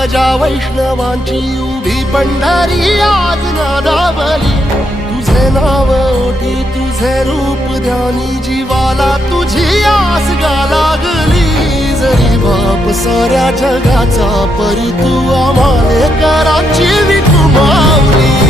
ध्वजा वैष्णवांची उभी पंढरी आज नादावली, तुझे नाव ओठी तुझे रूप ध्यानी, जीवाला तुझी आस गा लागली। जरी बाप साऱ्या जगाचा परी तू आम्हाले कराची विठू माऊली।